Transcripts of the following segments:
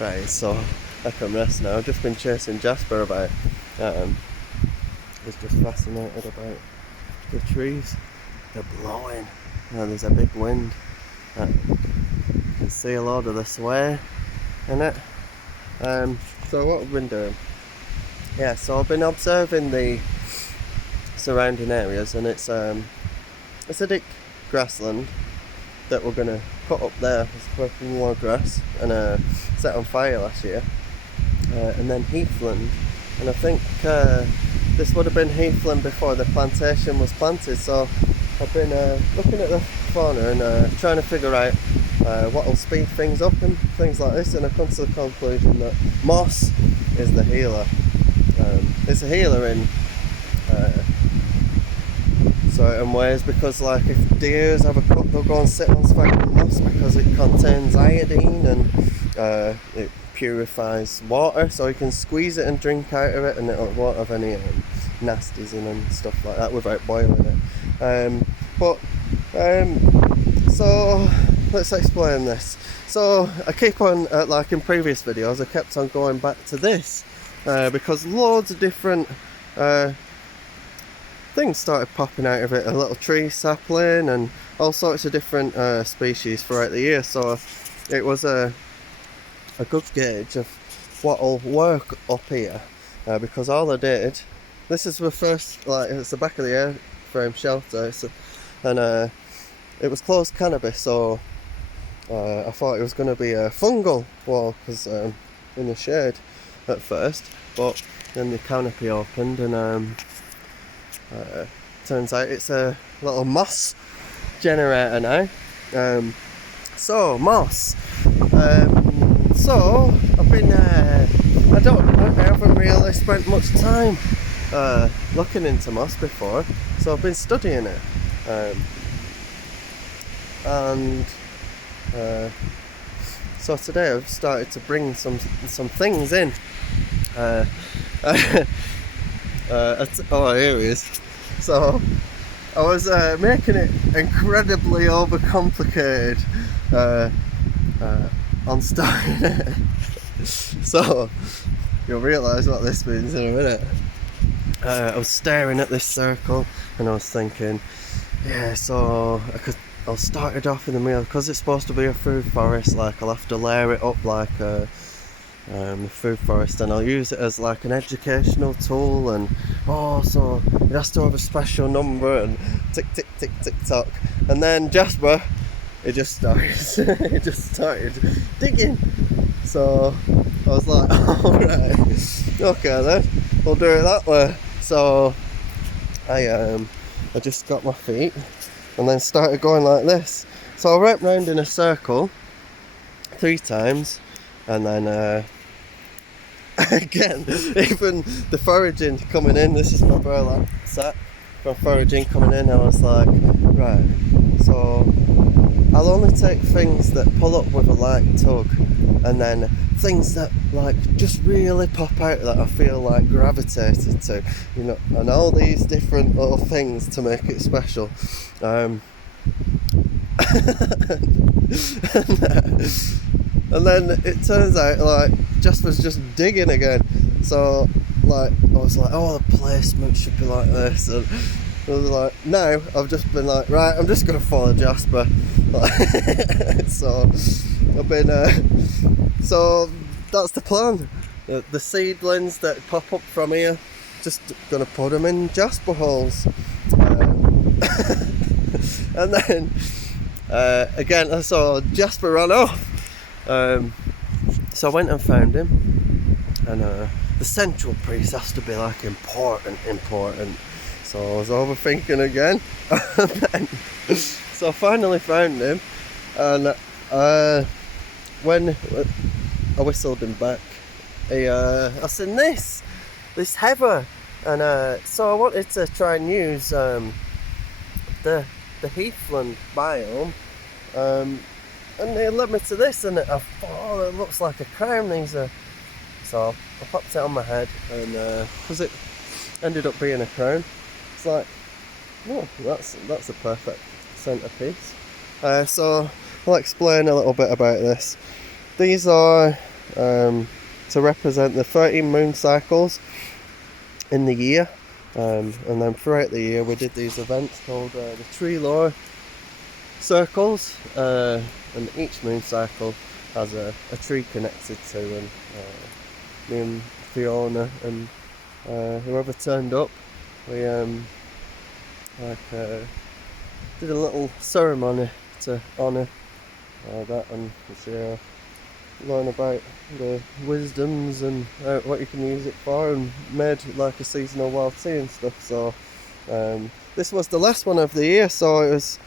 Right, so I can rest now. I've just been chasing Jasper about. He's just fascinated about the trees. They're blowing. There's a big wind. You can see a lot of the sway in it. So what we've been doing? Yeah, so I've been observing the surrounding areas, and it's a thick grassland that we're gonna cut up there. It's purple more grass and set on fire last year, and then heathland. And I think this would have been heathland before the plantation was planted. So I've been looking at the fauna and trying to figure out what will speed things up and things like this. And I've come to the conclusion that moss is the healer. It's a healer in certain ways, because like if deers have a cut, they'll go and sit on sphagnum moss because it contains iodine and it purifies water, so you can squeeze it and drink out of it, and it won't have any nasties in and stuff like that without boiling it. So let's explain this. So I keep on, like in previous videos, I kept on going back to this because loads of different things started popping out of it. A little tree sapling and all sorts of different species throughout the year. So it was a good gauge of what'll work up here, because all I did, this is the first, like, it's the back of the airframe shelter, and it was closed cannabis, so I thought it was going to be a fungal wall, because in the shade at first, but then the canopy opened and turns out it's a little moss generator now. So moss. So I've been, I haven't really spent much time looking into moss before, so I've been studying it, so today I've started to bring some things in. Here he is. So I was making it incredibly overcomplicated on starting it. So you'll realise what this means in a minute. I was staring at this circle and I was thinking, yeah, so I'll start it off in the middle, because it's supposed to be a food forest. Like, I'll have to layer it up like a food forest, and I'll use it as like an educational tool, and so it has to have a special number and tick tick tick tick tock. And then Jasper, it just started digging. So I was like, alright, okay then, we'll do it that way. So I just got my feet and then started going like this. So I went round in a circle 3 times, and then again, even the foraging coming in, this is my burlap sack from foraging coming in, I was like, right, so I'll only take things that pull up with a light tug, and then things that like just really pop out that I feel like gravitated to, you know, and all these different little things to make it special. And then it turns out like Jasper's just digging again. So like I was like, oh, the placement should be like this, and I was like, no, I've just been like, right, I'm just gonna follow Jasper. So I've been so that's the plan. The seedlings that pop up from here, just gonna put them in Jasper holes. And then again, I saw Jasper run off. So I went and found him, and the central piece has to be like important. So I was overthinking again, and then, so I finally found him, and when I whistled him back, I seen this heather, and so I wanted to try and use the heathland biome, and they led me to this, and I thought, oh, it looks like a crown, these are. So I popped it on my head, and because it ended up being a crown, it's like, oh, that's a perfect centerpiece. So I'll explain a little bit about this. These are to represent the 13 moon cycles in the year. And then throughout the year we did these events called the tree lore circles, and each moon cycle has a tree connected to, and me and Fiona and whoever turned up, we did a little ceremony to honour that, and share, learn about the wisdoms and what you can use it for, and made like a seasonal wild tea and stuff. So this was the last one of the year, so it was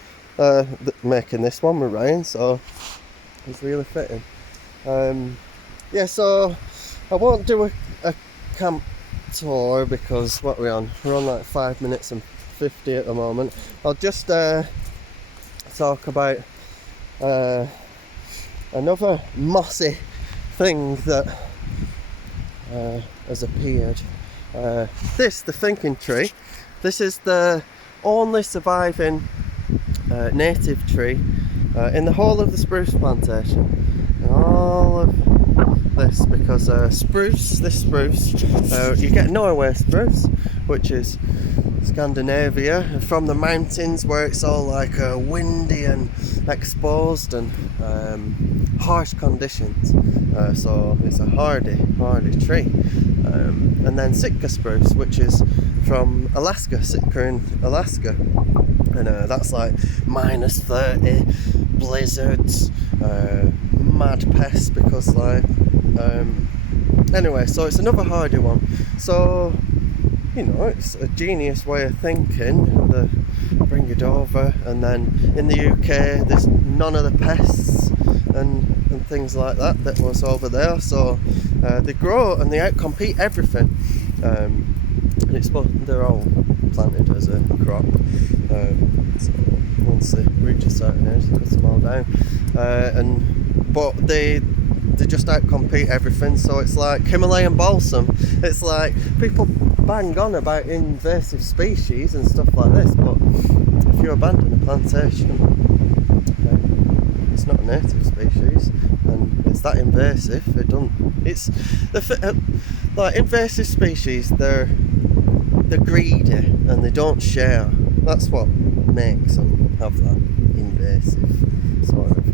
making this one with Ryan, so it's really fitting. Yeah, so I won't do a camp tour because what we're on like 5 minutes and 50 at the moment. I'll just talk about another mossy thing that has appeared. The thinking tree. This is the only surviving native tree in the whole of the spruce plantation. And all of this, because this spruce, you get Norway spruce, which is Scandinavia, from the mountains where it's all like windy and exposed and harsh conditions, so it's a hardy tree. And then Sitka spruce, which is from Alaska, Sitka in Alaska, and that's like minus 30, blizzards, mad pests, because like anyway, so it's another hardy one. So you know, it's a genius way of thinking, the bring it over, and then in the UK there's none of the pests and things like that was over there, so they grow and they outcompete everything, and they're all planted as a crop, so once they reach a certain age they cut them all down, but they just outcompete everything. So it's like Himalayan balsam. It's like people bang on about invasive species and stuff like this, but if you abandon a plantation, it's not a native species, and it's that invasive. Like invasive species, they're greedy and they don't share. That's what makes them have that invasive sort of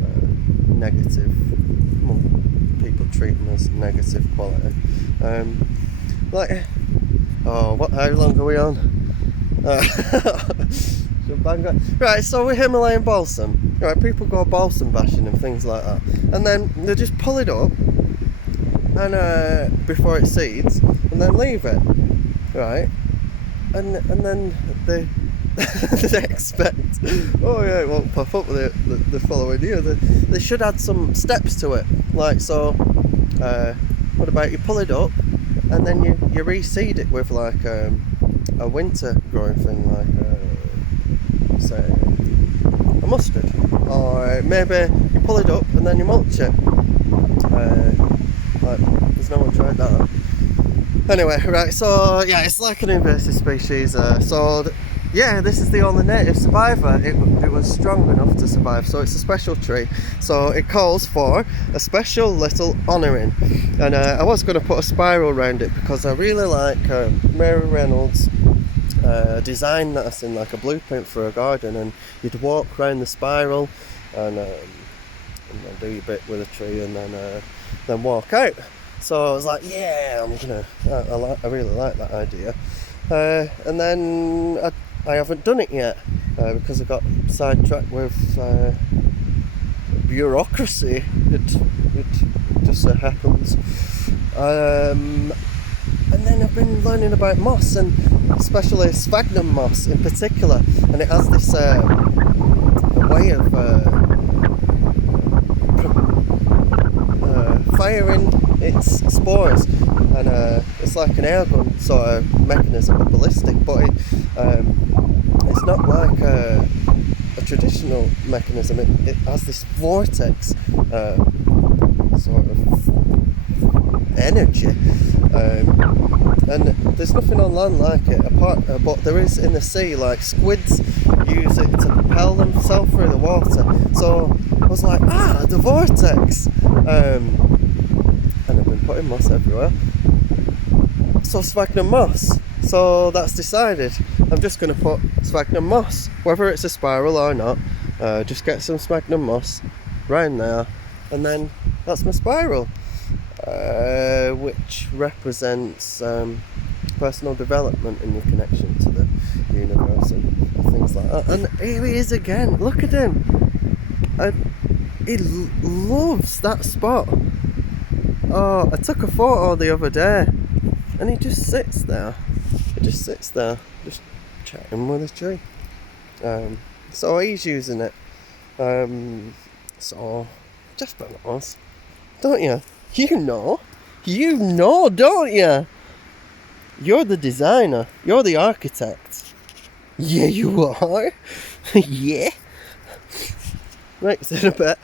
negative. People treat them as negative quality. How long are we on? Right, so with Himalayan balsam, right, people go balsam bashing and things like that, and then they just pull it up and before it seeds, and then leave it, right, and then they they expect, oh yeah, it won't pop up the following year. They should add some steps to it, like, so what about you pull it up and then you reseed it with like a winter growing thing, like say a mustard, or maybe you pull it up and then you mulch it, like, there's no one tried that. Anyway, right, so yeah, it's like an invasive species, yeah, this is the only native survivor. It was strong enough to survive, so it's a special tree. So it calls for a special little honouring. And I was going to put a spiral around it because I really like Mary Reynolds' design that I've seen, like a blueprint for a garden, and you'd walk around the spiral and do your bit with a tree and then walk out. So I was like, yeah, I really like that idea. And then I haven't done it yet because I got sidetracked with bureaucracy. It just so happens. And then I've been learning about moss, and especially sphagnum moss in particular, and it has this a way of firing its spores, and it's like an airgun sort of mechanism, a ballistic, but it's not like a traditional mechanism. It has this vortex sort of energy, and there's nothing on land like it but there is in the sea. Like squids use it to propel themselves through the water, so I was like, the vortex, putting moss everywhere. So sphagnum moss. So that's decided. I'm just going to put sphagnum moss, whether it's a spiral or not. Just get some sphagnum moss right in there, and then that's my spiral, which represents personal development and your connection to the universe and things like that. And here he is again. Look at him. He loves that spot. Oh, I took a photo the other day, and he just sits there. Just chatting with his tree. So he's using it. So Jasper knows, don't you? You know, don't you? You're the designer. You're the architect. Yeah, you are. Yeah. Right, see you in a bit.